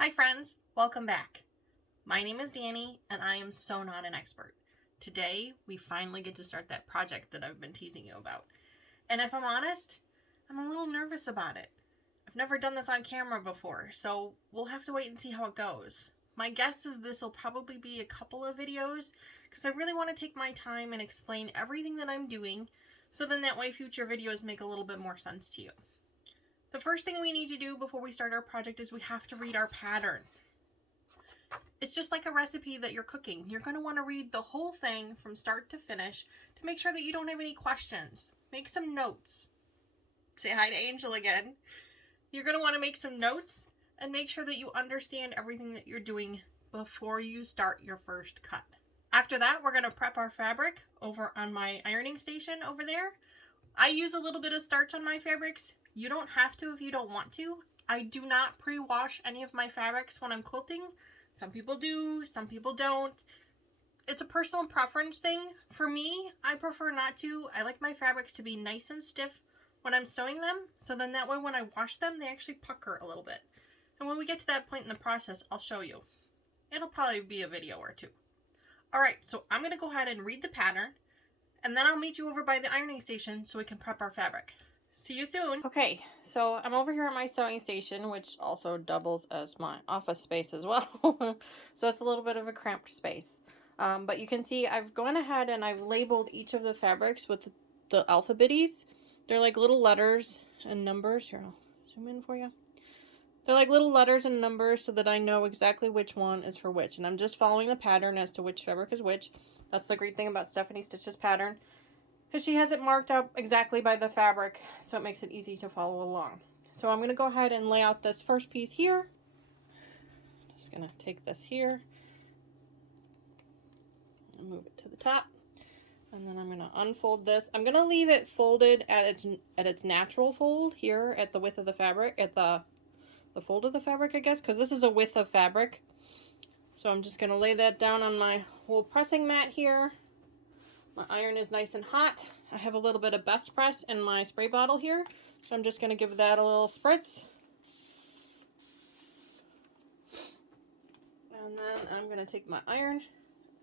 Hi friends, welcome back. My name is Danny and I am so not an expert. Today we finally get to start that project that I've been teasing you about. And if I'm honest, I'm a little nervous about it. I've never done this on camera before, so we'll have to wait and see how it goes. My guess is this will probably be a couple of videos because I really want to take my time and explain everything that I'm doing so then that way future videos make a little bit more sense to you. The first thing we need to do before we start our project is we have to read our pattern. It's just like a recipe that you're cooking. You're going to want to read the whole thing from start to finish to make sure that you don't have any questions. Make some notes. Say hi to Angel again. You're going to want to make some notes and make sure that you understand everything that you're doing before you start your first cut. After that, we're going to prep our fabric over on my ironing station over there. I use a little bit of starch on my fabrics. You don't have to if you don't want to. I do not pre-wash any of my fabrics when I'm quilting. Some people do, some people don't. It's a personal preference thing. For me, I prefer not to. I like my fabrics to be nice and stiff when I'm sewing them, so then that way when I wash them, they actually pucker a little bit. And when we get to that point in the process, I'll show you. It'll probably be a video or two. Alright, so I'm going to go ahead and read the pattern, and then I'll meet you over by the ironing station so we can prep our fabric. See you soon. Okay, so I'm over here at my sewing station, which also doubles as my office space as well. So it's a little bit of a cramped space. But you can see I've gone ahead and I've labeled each of the fabrics with the alphabets. They're like little letters and numbers. Here, I'll zoom in for you. They're like little letters and numbers so that I know exactly which one is for which. And I'm just following the pattern as to which fabric is which. That's the great thing about Stephanie Stitch's pattern. Because she has it marked up exactly by the fabric, so it makes it easy to follow along. So I'm going to go ahead and lay out this first piece here. Just going to take this here and move it to the top. And then I'm going to unfold this. I'm going to leave it folded at its natural fold here at the width of the fabric, at the fold of the fabric, I guess, because this is a width of fabric. So I'm just going to lay that down on my wool pressing mat here. My iron is nice and hot. I have a little bit of Best Press in my spray bottle here, so I'm just going to give that a little spritz. And then I'm going to take my iron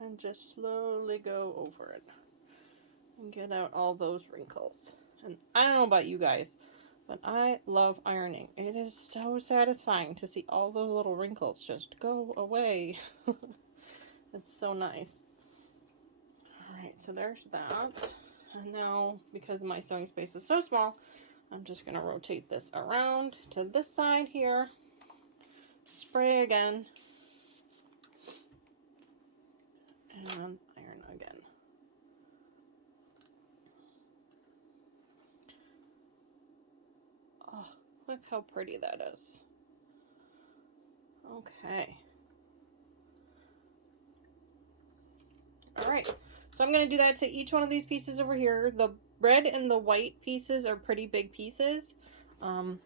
and just slowly go over it and get out all those wrinkles. And I don't know about you guys, but I love ironing. It is so satisfying to see all those little wrinkles just go away. It's so nice. Alright, so there's that. And now, because my sewing space is so small, I'm just going to rotate this around to this side here. Spray again. And iron again. Oh, look how pretty that is. Okay. Alright. So I'm going to do that to each one of these pieces over here. The red and the white pieces are pretty big pieces. Let me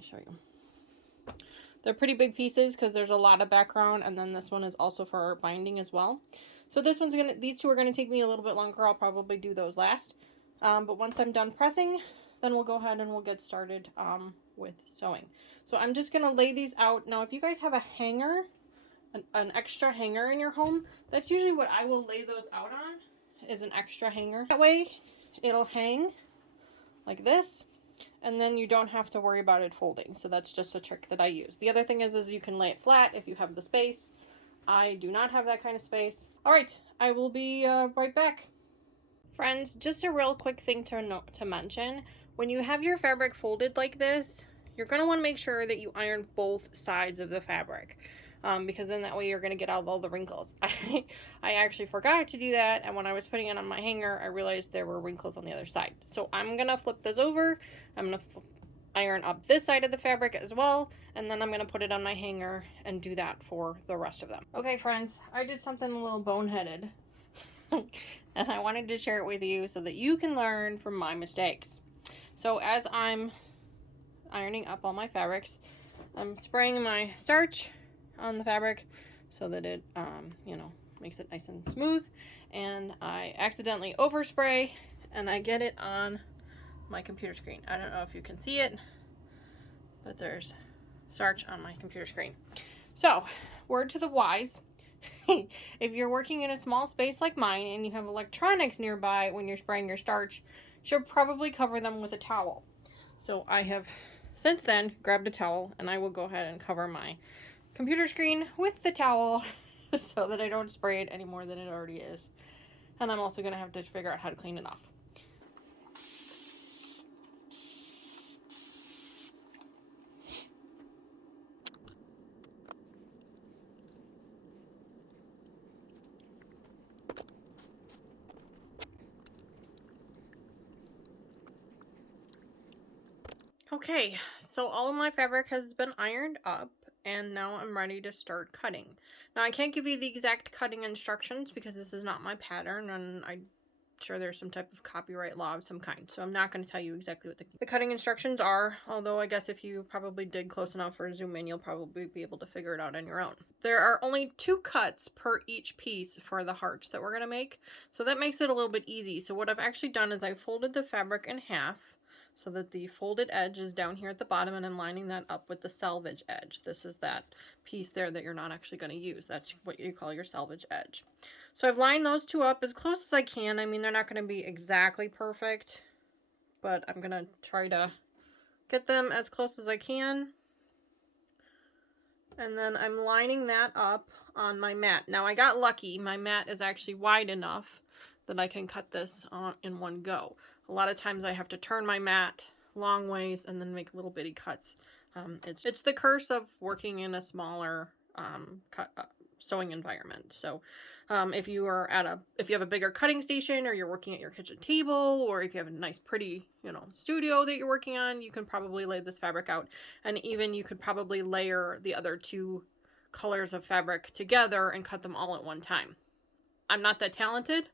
show you. They're pretty big pieces because there's a lot of background, and then this one is also for binding as well. So this one's these two are gonna take me a little bit longer. I'll probably do those last. But once I'm done pressing, then we'll go ahead and we'll get started with sewing. So I'm just gonna lay these out. Now, if you guys have a hanger, an extra hanger in your home, that's usually what I will lay those out on, is an extra hanger. That way it'll hang like this, and then you don't have to worry about it folding. So that's just a trick that I use. The other thing is you can lay it flat if you have the space. I do not have that kind of space. All right, I will be right back. Friends, just a real quick thing to mention. When you have your fabric folded like this, you're going to want to make sure that you iron both sides of the fabric. Because then that way you're going to get out all the wrinkles. I actually forgot to do that, and when I was putting it on my hanger, I realized there were wrinkles on the other side. So I'm going to flip this over. I'm going to iron up this side of the fabric as well, and then I'm going to put it on my hanger and do that for the rest of them. Okay, friends, I did something a little boneheaded, and I wanted to share it with you so that you can learn from my mistakes. So as I'm ironing up all my fabrics, I'm spraying my starch on the fabric so that it you know, makes it nice and smooth, and I accidentally overspray and I get it on my computer screen. I don't know if you can see it, but there's starch on my computer screen. So, word to the wise. If you're working in a small space like mine and you have electronics nearby when you're spraying your starch, you should probably cover them with a towel. So I have since then grabbed a towel, and I will go ahead and cover my computer screen with the towel so that I don't spray it any more than it already is. And I'm also going to have to figure out how to clean it off. Okay, so all of my fabric has been ironed up, and now I'm ready to start cutting. Now, I can't give you the exact cutting instructions because this is not my pattern, and I'm sure there's some type of copyright law of some kind, so I'm not going to tell you exactly what the cutting instructions are, although I guess if you probably dig close enough or zoom in, you'll probably be able to figure it out on your own. There are only 2 cuts per each piece for the hearts that we're going to make, so that makes it a little bit easy. So what I've actually done is I folded the fabric in half, so that the folded edge is down here at the bottom, and I'm lining that up with the selvage edge. This is that piece there that you're not actually going to use. That's what you call your selvage edge. So I've lined those 2 up as close as I can. I mean, they're not going to be exactly perfect, but I'm going to try to get them as close as I can. And then I'm lining that up on my mat. Now, I got lucky. My mat is actually wide enough that I can cut this in one go. A lot of times I have to turn my mat long ways and then make little bitty cuts. It's the curse of working in a smaller sewing environment. So if you have a bigger cutting station, or you're working at your kitchen table, or if you have a nice pretty studio that you're working on, you can probably lay this fabric out, and even you could probably layer the other 2 colors of fabric together and cut them all at one time. I'm not that talented,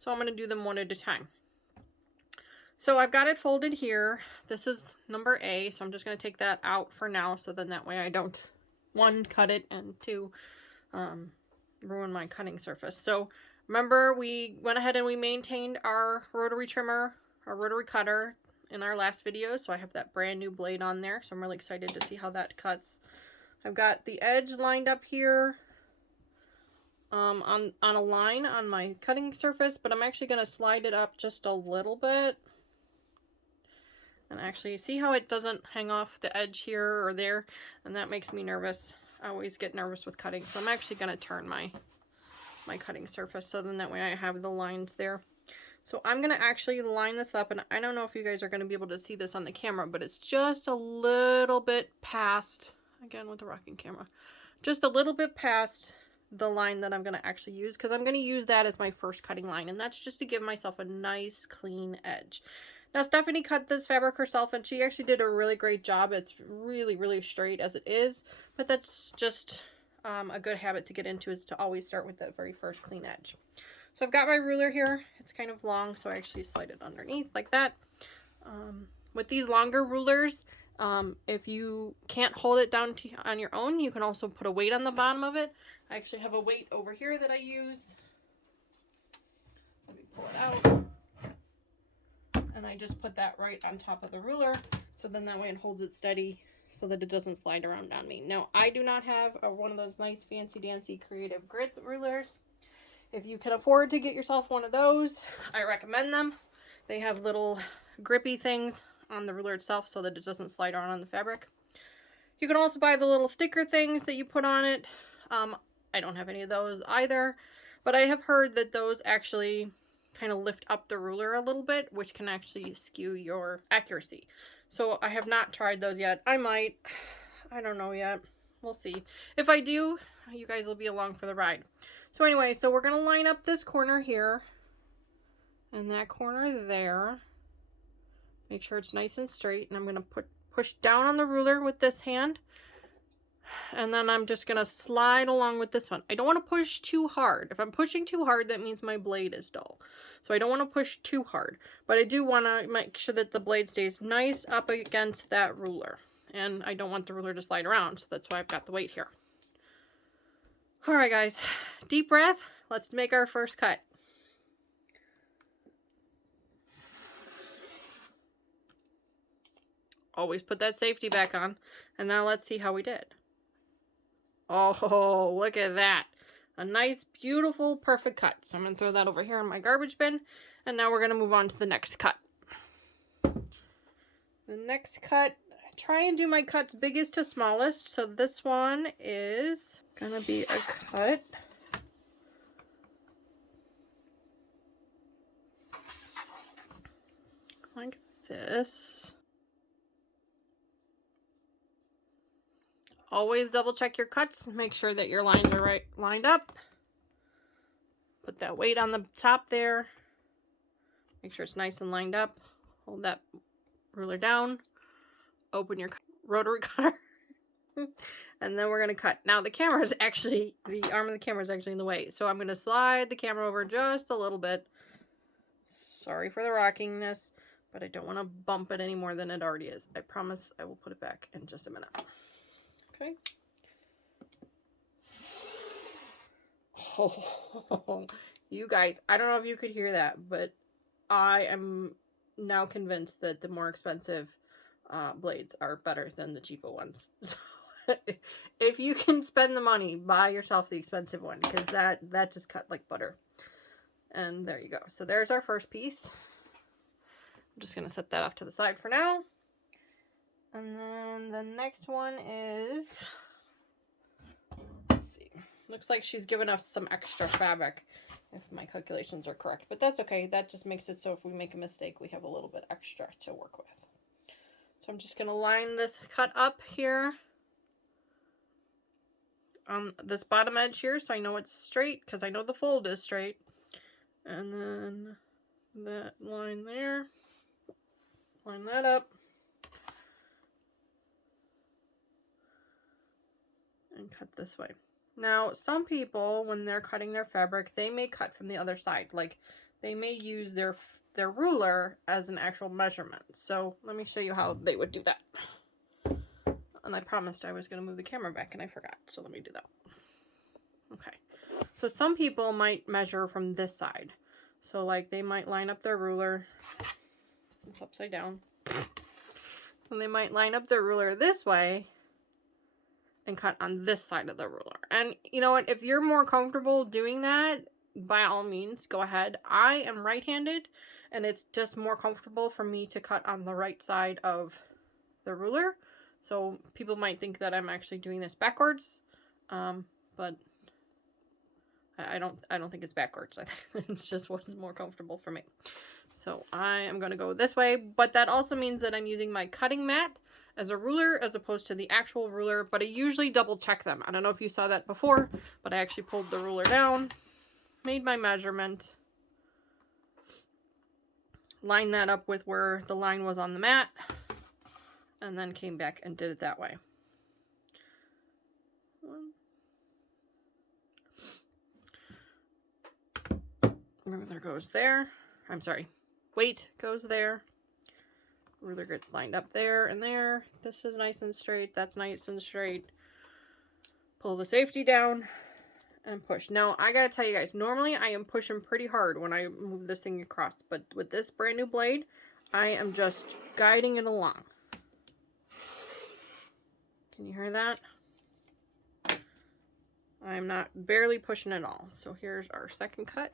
so I'm going to do them one at a time. So I've got it folded here. This is number A, so I'm just going to take that out for now, so then that way I don't, 1, cut it, and 2, ruin my cutting surface. So remember, we went ahead and we maintained our rotary trimmer, our rotary cutter in our last video, so I have that brand new blade on there, so I'm really excited to see how that cuts. I've got the edge lined up here on a line on my cutting surface, but I'm actually going to slide it up just a little bit. And actually, see how it doesn't hang off the edge here or there? And that makes me nervous. I always get nervous with cutting. So I'm actually going to turn my cutting surface, so then that way I have the lines there. So I'm going to actually line this up. And I don't know if you guys are going to be able to see this on the camera, but it's just a little bit past, again with the rocking camera, just a little bit past the line that I'm going to actually use, because I'm going to use that as my first cutting line. And that's just to give myself a nice clean edge. Now, Stephanie cut this fabric herself, and she actually did a really great job. It's really, really straight as it is, but that's just a good habit to get into, is to always start with that very first clean edge. So I've got my ruler here. It's kind of long, so I actually slide it underneath like that. With these longer rulers, if you can't hold it down on your own, you can also put a weight on the bottom of it. I actually have a weight over here that I use. Let me pull it out. And I just put that right on top of the ruler, so then that way it holds it steady so that it doesn't slide around on me. Now, I do not have one of those nice fancy dancy creative grid rulers. If you can afford to get yourself one of those, I recommend them. They have little grippy things on the ruler itself so that it doesn't slide around on the fabric. You can also buy the little sticker things that you put on it. I don't have any of those either, but I have heard that those actually kind of lift up the ruler a little bit, which can actually skew your accuracy. So I have not tried those yet. I might. I don't know yet. We'll see. If I do, you guys will be along for the ride. So anyway, so we're going to line up this corner here and that corner there. Make sure it's nice and straight. And I'm going to push down on the ruler with this hand. And then I'm just going to slide along with this one. I don't want to push too hard. If I'm pushing too hard, that means my blade is dull. So I don't want to push too hard. But I do want to make sure that the blade stays nice up against that ruler. And I don't want the ruler to slide around, so that's why I've got the weight here. Alright guys, deep breath. Let's make our first cut. Always put that safety back on. And now let's see how we did. Oh, look at that. A nice, beautiful, perfect cut. So I'm going to throw that over here in my garbage bin. And now we're going to move on to the next cut. The next cut, I try and do my cuts biggest to smallest. So this one is going to be a cut. Like this. Always double check your cuts. Make sure that your lines are lined up. Put that weight on the top there. Make sure it's nice and lined up. Hold that ruler down. Open your rotary cutter. And then we're going to cut. Now the camera is actually, the arm of the camera is actually in the way. So I'm going to slide the camera over just a little bit. Sorry for the rockingness, but I don't want to bump it any more than it already is. I promise I will put it back in just a minute. Okay. Oh, you guys, I don't know if you could hear that, but I am now convinced that the more expensive blades are better than the cheaper ones. So if you can spend the money, buy yourself the expensive one, because that just cut like butter. And there you go. So there's our first piece. I'm just going to set that off to the side for now. And then the next one is, let's see, looks like she's given us some extra fabric, if my calculations are correct. But that's okay. That just makes it so if we make a mistake, we have a little bit extra to work with. So I'm just going to line this cut up here on this bottom edge here, so I know it's straight, because I know the fold is straight. And then that line there, line that up. And cut this way. Now, some people, when they're cutting their fabric, they may cut from the other side. Like, they may use their ruler as an actual measurement. So, let me show you how they would do that. And I promised I was going to move the camera back, and I forgot. So, let me do that. Okay. So, some people might measure from this side. So, like, they might line up their ruler. It's upside down. And they might line up their ruler this way and cut on this side of the ruler. And you know what? If you're more comfortable doing that, by all means, go ahead. I am right-handed, and it's just more comfortable for me to cut on the right side of the ruler. So people might think that I'm actually doing this backwards, but I don't think it's backwards. I think it's just what's more comfortable for me. So I am going to go this way, but that also means that I'm using my cutting mat as a ruler as opposed to the actual ruler, but I usually double check them. I don't know if you saw that before, but I actually pulled the ruler down, made my measurement, lined that up with where the line was on the mat, and then came back and did it that way. Ruler goes there. I'm sorry. Weight goes there. Ruler gets lined up there and there. This is nice and straight. That's nice and straight. Pull the safety down and push. Now, I gotta tell you guys, normally I am pushing pretty hard when I move this thing across, but with this brand new blade, I am just guiding it along. Can you hear that? I'm not barely pushing at all. So here's our second cut.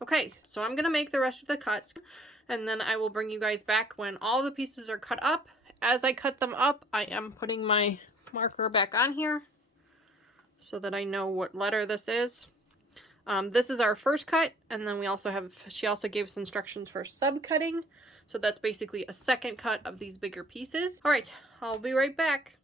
Okay, so I'm gonna make the rest of the cuts, and then I will bring you guys back when all the pieces are cut up. As I cut them up, I am putting my marker back on here so that I know what letter this is. This is our first cut, and then we also have, she also gave us instructions for sub-cutting. So that's basically a second cut of these bigger pieces. All right, I'll be right back.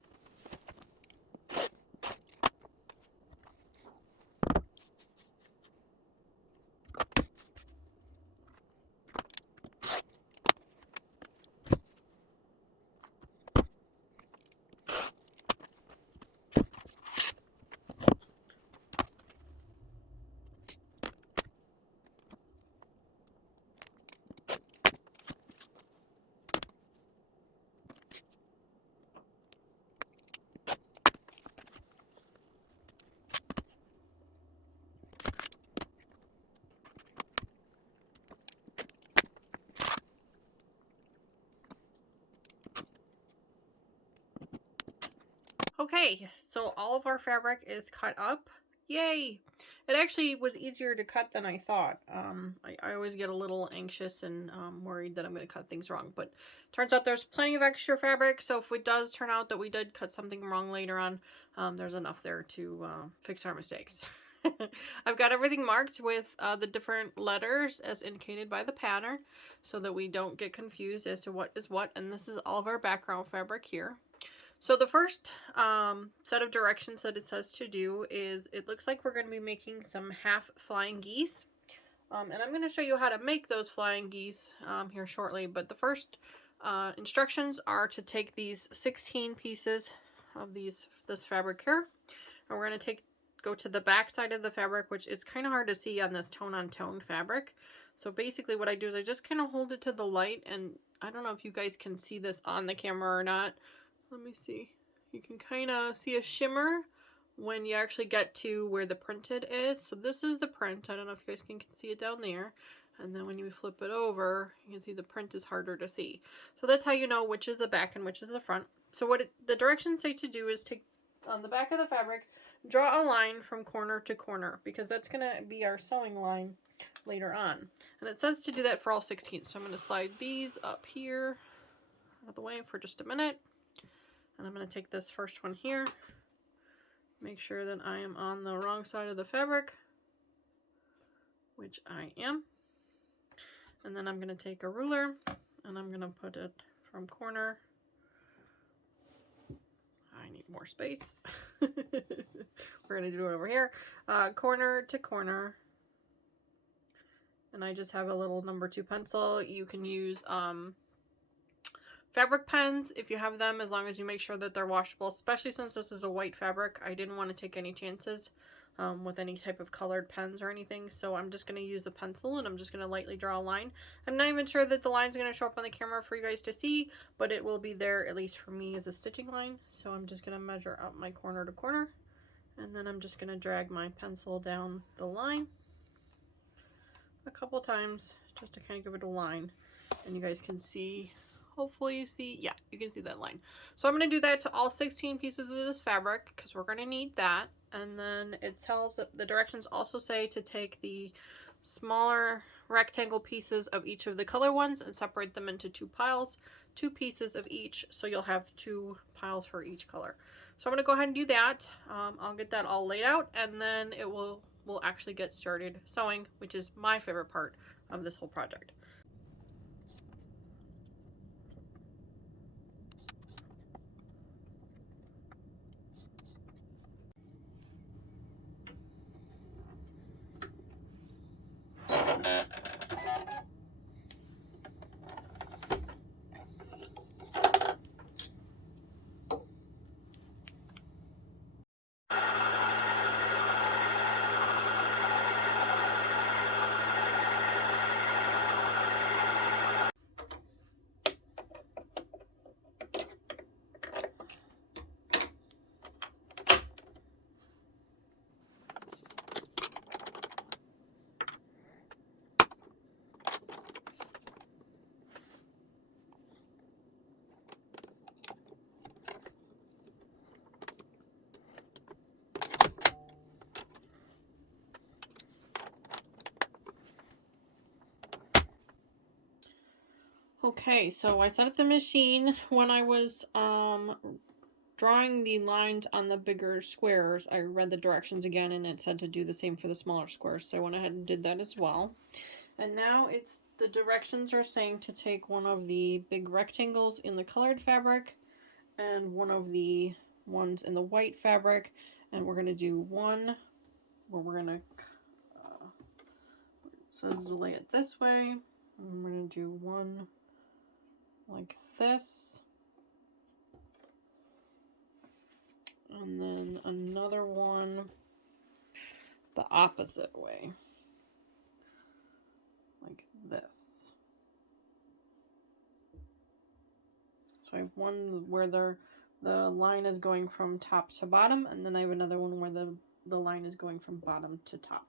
Okay, so all of our fabric is cut up. Yay! It actually was easier to cut than I thought. I always get a little anxious and worried that I'm going to cut things wrong, but turns out there's plenty of extra fabric, so if it does turn out that we did cut something wrong later on, there's enough there to fix our mistakes. I've got everything marked with the different letters as indicated by the pattern so that we don't get confused as to what is what, and this is all of our background fabric here. So the first set of directions that it says to do is, it looks like we're going to be making some half flying geese. And I'm going to show you how to make those flying geese here shortly. But the first instructions are to take these 16 pieces of this fabric here. And we're going to go to the back side of the fabric, which is kind of hard to see on this tone-on-tone fabric. So basically what I do is I just kind of hold it to the light, and I don't know if you guys can see this on the camera or not. Let me see. You can kind of see a shimmer when you actually get to where the printed is. So this is the print. I don't know if you guys can see it down there. And then when you flip it over, you can see the print is harder to see. So that's how you know which is the back and which is the front. So what the directions say to do is take on the back of the fabric, draw a line from corner to corner, because that's going to be our sewing line later on. And it says to do that for all 16. So I'm going to slide these up here out of the way for just a minute. And I'm going to take this first one here, make sure that I am on the wrong side of the fabric, which I am. And then I'm going to take a ruler and I'm going to put it from corner. I need more space. We're going to do it over here. Corner to corner. And I just have a little number 2 pencil. You can use fabric pens if you have them, as long as you make sure that they're washable, especially since this is a white fabric. I didn't want to take any chances with any type of colored pens or anything, so I'm just going to use a pencil and I'm just going to lightly draw a line. I'm not even sure that the line's going to show up on the camera for you guys to see, but it will be there, at least for me, as a stitching line. So I'm just going to measure out my corner to corner, and then I'm just going to drag my pencil down the line a couple times just to kind of give it a line, and you guys can see. Hopefully you see, yeah, you can see that line. So I'm going to do that to all 16 pieces of this fabric because we're going to need that. And then it tells, the directions also say to take the smaller rectangle pieces of each of the color ones and separate them into 2 piles, 2 pieces of each, so you'll have 2 piles for each color. So I'm going to go ahead and do that. I'll get that all laid out, and then we'll actually get started sewing, which is my favorite part of this whole project. Okay, so I set up the machine. When I was drawing the lines on the bigger squares, I read the directions again, and it said to do the same for the smaller squares, so I went ahead and did that as well. And now the directions are saying to take one of the big rectangles in the colored fabric and one of the ones in the white fabric, and we're going to do one where we're going to it says to lay it this way, and we're going to do one like this, and then another one the opposite way, like this. So I have one where the line is going from top to bottom, and then I have another one where the line is going from bottom to top.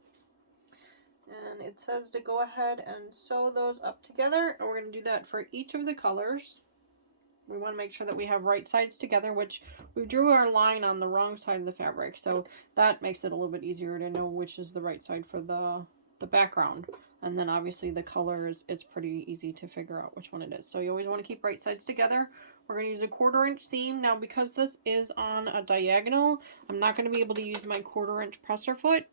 And it says to go ahead and sew those up together, and we're going to do that for each of the colors. We want to make sure that we have right sides together, which we drew our line on the wrong side of the fabric. So that makes it a little bit easier to know which is the right side for the background. And then obviously the colors, it's pretty easy to figure out which one it is. So you always want to keep right sides together. We're going to use a 1/4 inch seam. Now because this is on a diagonal, I'm not going to be able to use my 1/4 inch presser foot.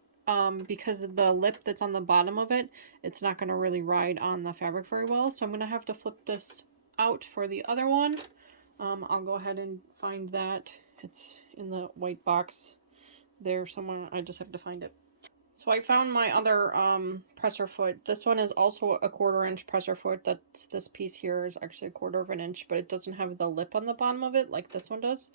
Because of the lip that's on the bottom of it, it's not going to really ride on the fabric very well. So I'm going to have to flip this out for the other one. I'll go ahead and find that. It's in the white box there somewhere. I just have to find it. So I found my other presser foot. This one is also a 1/4 inch presser foot. That's this piece here is actually a 1/4 inch, but it doesn't have the lip on the bottom of it like this one does.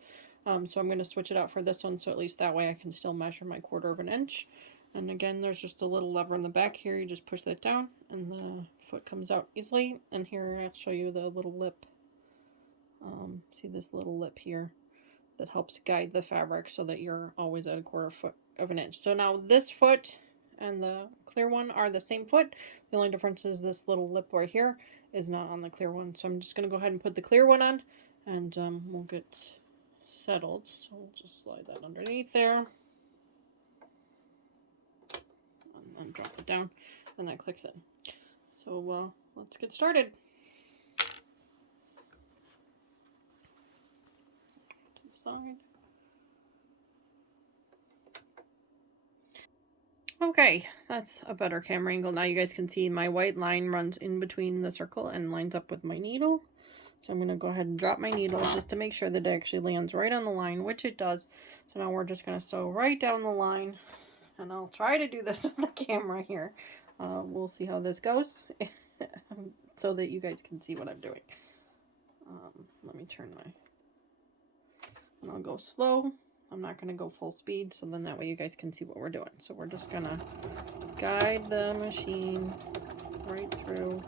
So I'm going to switch it out for this one, so at least that way I can still measure my 1/4 inch. And again, there's just a little lever in the back here. You just push that down and the foot comes out easily. And here I'll show you the little lip. See this little lip here that helps guide the fabric so that you're always at a 1/4 inch. So now this foot and the clear one are the same foot. The only difference is this little lip right here is not on the clear one. So I'm just going to go ahead and put the clear one on, and we'll get settled. So we'll just slide that underneath there. And drop it down, and that clicks in. So let's get started. To the side. Okay, that's a better camera angle. Now you guys can see my white line runs in between the circle and lines up with my needle. So I'm going to go ahead and drop my needle just to make sure that it actually lands right on the line, which it does. So now we're just going to sew right down the line. And I'll try to do this with the camera here. We'll see how this goes so that you guys can see what I'm doing. Let me turn my... And I'll go slow. I'm not going to go full speed, so then that way you guys can see what we're doing. So we're just going to guide the machine right through.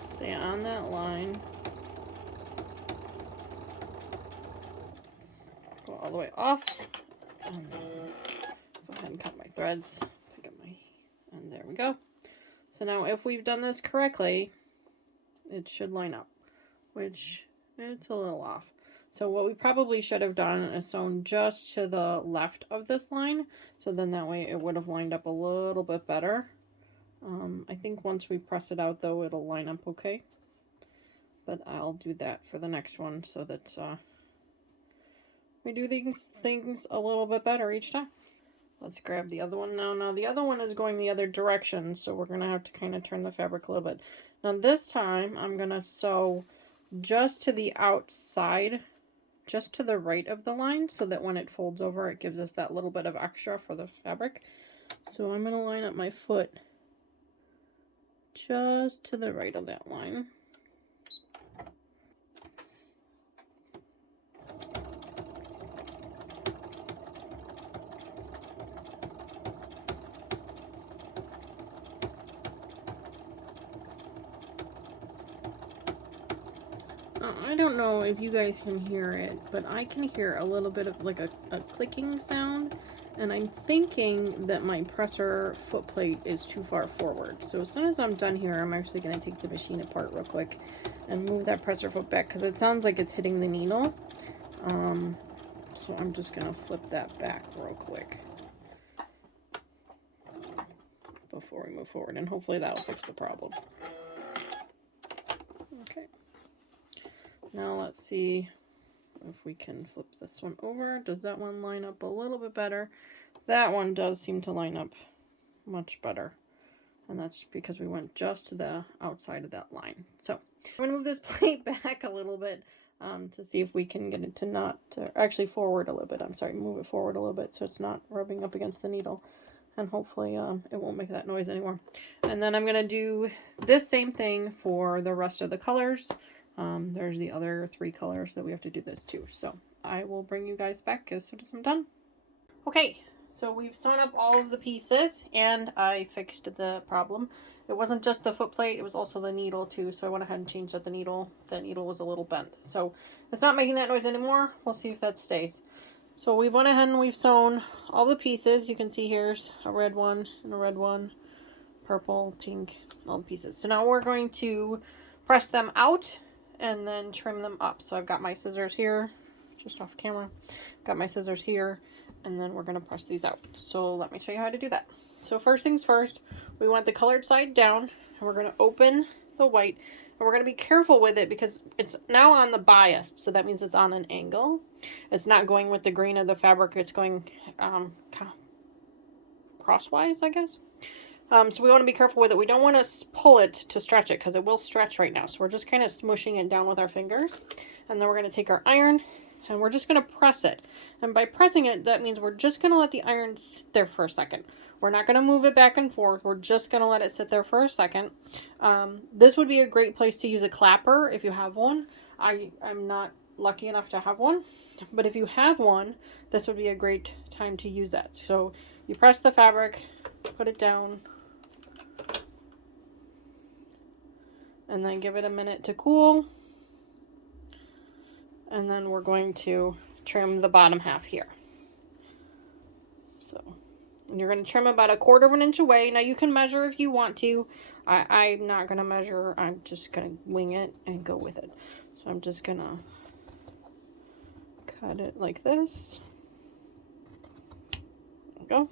Stay on that line. Go all the way off. And then go ahead and cut my threads. Pick up my... And there we go. So now if we've done this correctly, it should line up. Which, it's a little off. So what we probably should have done is sewn just to the left of this line. So then that way it would have lined up a little bit better. I think once we press it out though, it'll line up okay. But I'll do that for the next one so that we do these things a little bit better each time. Let's grab the other one now. Now the other one is going the other direction, so we're going to have to kind of turn the fabric a little bit. Now this time I'm going to sew just to the outside, just to the right of the line, so that when it folds over it gives us that little bit of extra for the fabric. So I'm going to line up my foot just to the right of that line. I don't know if you guys can hear it, but I can hear a little bit of like a clicking sound, and I'm thinking that my presser foot plate is too far forward. So as soon as I'm done here, I'm actually going to take the machine apart real quick and move that presser foot back, because it sounds like it's hitting the needle. So I'm just going to flip that back real quick before we move forward, and hopefully that'll fix the problem. Okay. Now let's see if we can flip this one over. Does that one line up a little bit better? That one does seem to line up much better. And that's because we went just to the outside of that line. So I'm going to move this plate back a little bit to see if we can get it to not, actually forward a little bit. I'm sorry, move it forward a little bit so it's not rubbing up against the needle. And hopefully it won't make that noise anymore. And then I'm going to do this same thing for the rest of the colors. There's the other 3 colors that we have to do this to. So I will bring you guys back as soon as I'm done. Okay, So we've sewn up all of the pieces, and I fixed the problem. It wasn't just the foot plate, it was also the needle too, so I went ahead and changed out the needle. That needle was a little bent. So it's not making that noise anymore. We'll see if that stays. So we've went ahead and we've sewn all the pieces. You can see here's a red one and a red one, purple, pink, all the pieces. So now we're going to press them out and then trim them up. So I've got my scissors here, just off camera. Got my scissors here, and then we're going to press these out. So let me show you how to do that. So first things first, we want the colored side down, and we're going to open the white, and we're going to be careful with it because it's now on the biased, so that means it's on an angle. It's not going with the grain of the fabric, it's going crosswise, I guess. So we want to be careful with it. We don't want to pull it to stretch it because it will stretch right now. So we're just kind of smushing it down with our fingers. And then we're going to take our iron and we're just going to press it. And by pressing it, that means we're just going to let the iron sit there for a second. We're not going to move it back and forth. We're just going to let it sit there for a second. This would be a great place to use a clapper if you have one. I'm not lucky enough to have one. But if you have one, this would be a great time to use that. So you press the fabric, put it down, and then give it a minute to cool. And then we're going to trim the bottom half here. So you're going to trim about 1/4 of an inch away. Now you can measure if you want to. I'm not going to measure. I'm just going to wing it and go with it. So I'm just going to cut it like this. There we go.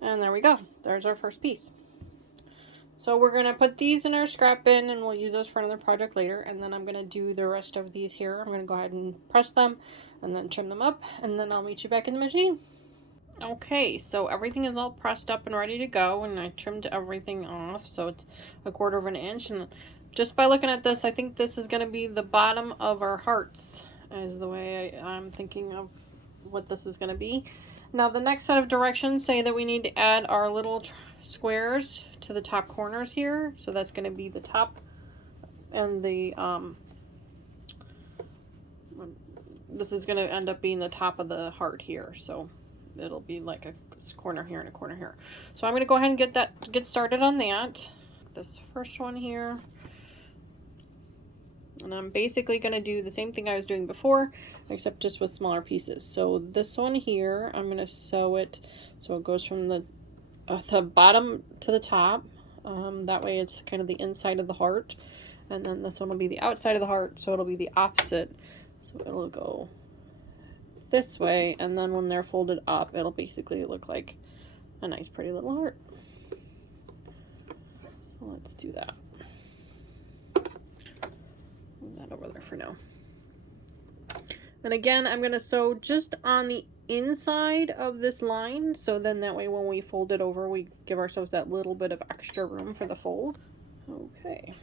And there we go. There's our first piece. So we're going to put these in our scrap bin and we'll use those for another project later. And then I'm going to do the rest of these here. I'm going to go ahead and press them and then trim them up. And then I'll meet you back in the machine. Okay, so everything is all pressed up and ready to go. And I trimmed everything off. So it's 1/4 of an inch. And just by looking at this, I think this is going to be the bottom of our hearts. Is the way I'm thinking of what this is going to be. Now the next set of directions say that we need to add our little squares to the top corners here. So that's going to be the top and the this is going to end up being the top of the heart here. So it'll be like a corner here and a corner here. So I'm going to go ahead and get started on that. This first one here. And I'm basically going to do the same thing I was doing before, except just with smaller pieces. So this one here, I'm going to sew it so it goes from the bottom to the top. That way it's kind of the inside of the heart. And then this one will be the outside of the heart, so it'll be the opposite. So it'll go this way, and then when they're folded up, it'll basically look like a nice pretty little heart. So let's do that. That over there for now. And again, I'm going to sew just on the inside of this line, so then that way when we fold it over, we give ourselves that little bit of extra room for the fold. Okay.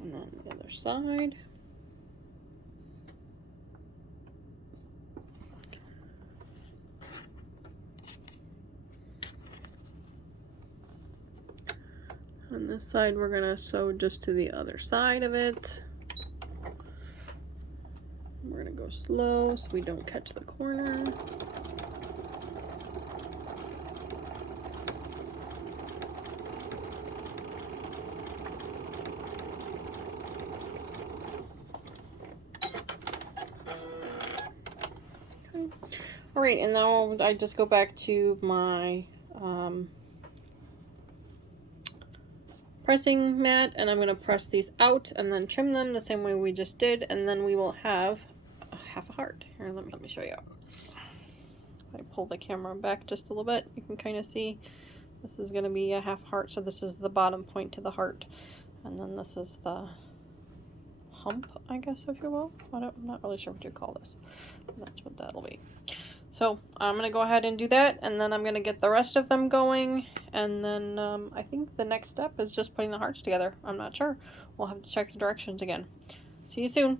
And then the other side. On this side, we're going to sew just to the other side of it. We're going to go slow so we don't catch the corner. All right, and now I just go back to my pressing mat, and I'm going to press these out and then trim them the same way we just did, and then we will have a half a heart. Here, let me show you. If I pull the camera back just a little bit, you can kind of see this is going to be a half heart, so this is the bottom point to the heart, and then this is the hump, I guess, if you will. I'm not really sure what you call this. That's what that'll be. So I'm going to go ahead and do that, and then I'm going to get the rest of them going, and then I think the next step is just putting the hearts together. I'm not sure. We'll have to check the directions again. See you soon.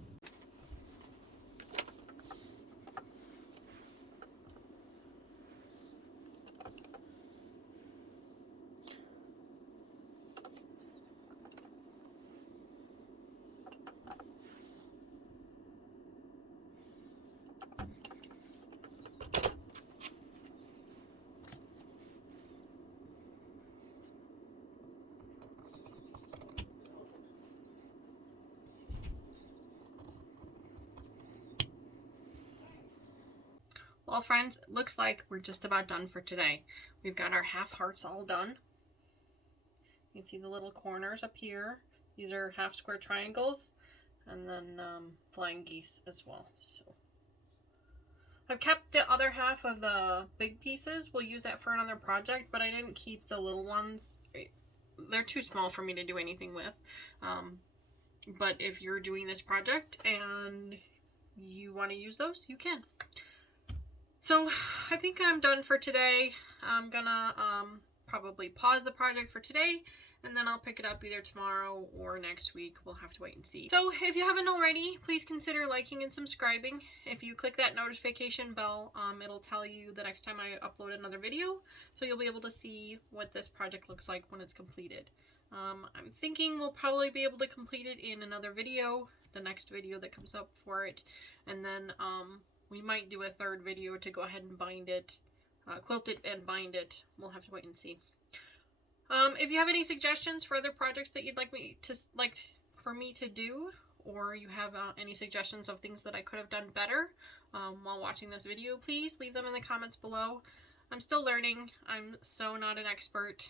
Well, friends, it looks like we're just about done for today. We've got our half hearts all done. You can see the little corners up here. These are half square triangles, and then flying geese as well. So I've kept the other half of the big pieces. We'll use that for another project, but I didn't keep the little ones. They're too small for me to do anything with. But if you're doing this project and you want to use those, you can. So I think I'm done for today. I'm gonna probably pause the project for today, and then I'll pick it up either tomorrow or next week. We'll have to wait and see. So if you haven't already, please consider liking and subscribing. If you click that notification bell, it'll tell you the next time I upload another video, so you'll be able to see what this project looks like when it's completed. I'm thinking we'll probably be able to complete it in another video, the next video that comes up for it, and then we might do a third video to go ahead and bind it, quilt it and bind it. We'll have to wait and see. If you have any suggestions for other projects that you'd like for me to do, or you have any suggestions of things that I could have done better while watching this video, please leave them in the comments below. I'm still learning. I'm so not an expert.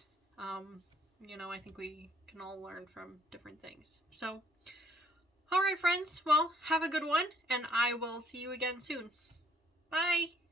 You know, I think we can all learn from different things. So, all right, friends. Well, have a good one, and I will see you again soon. Bye!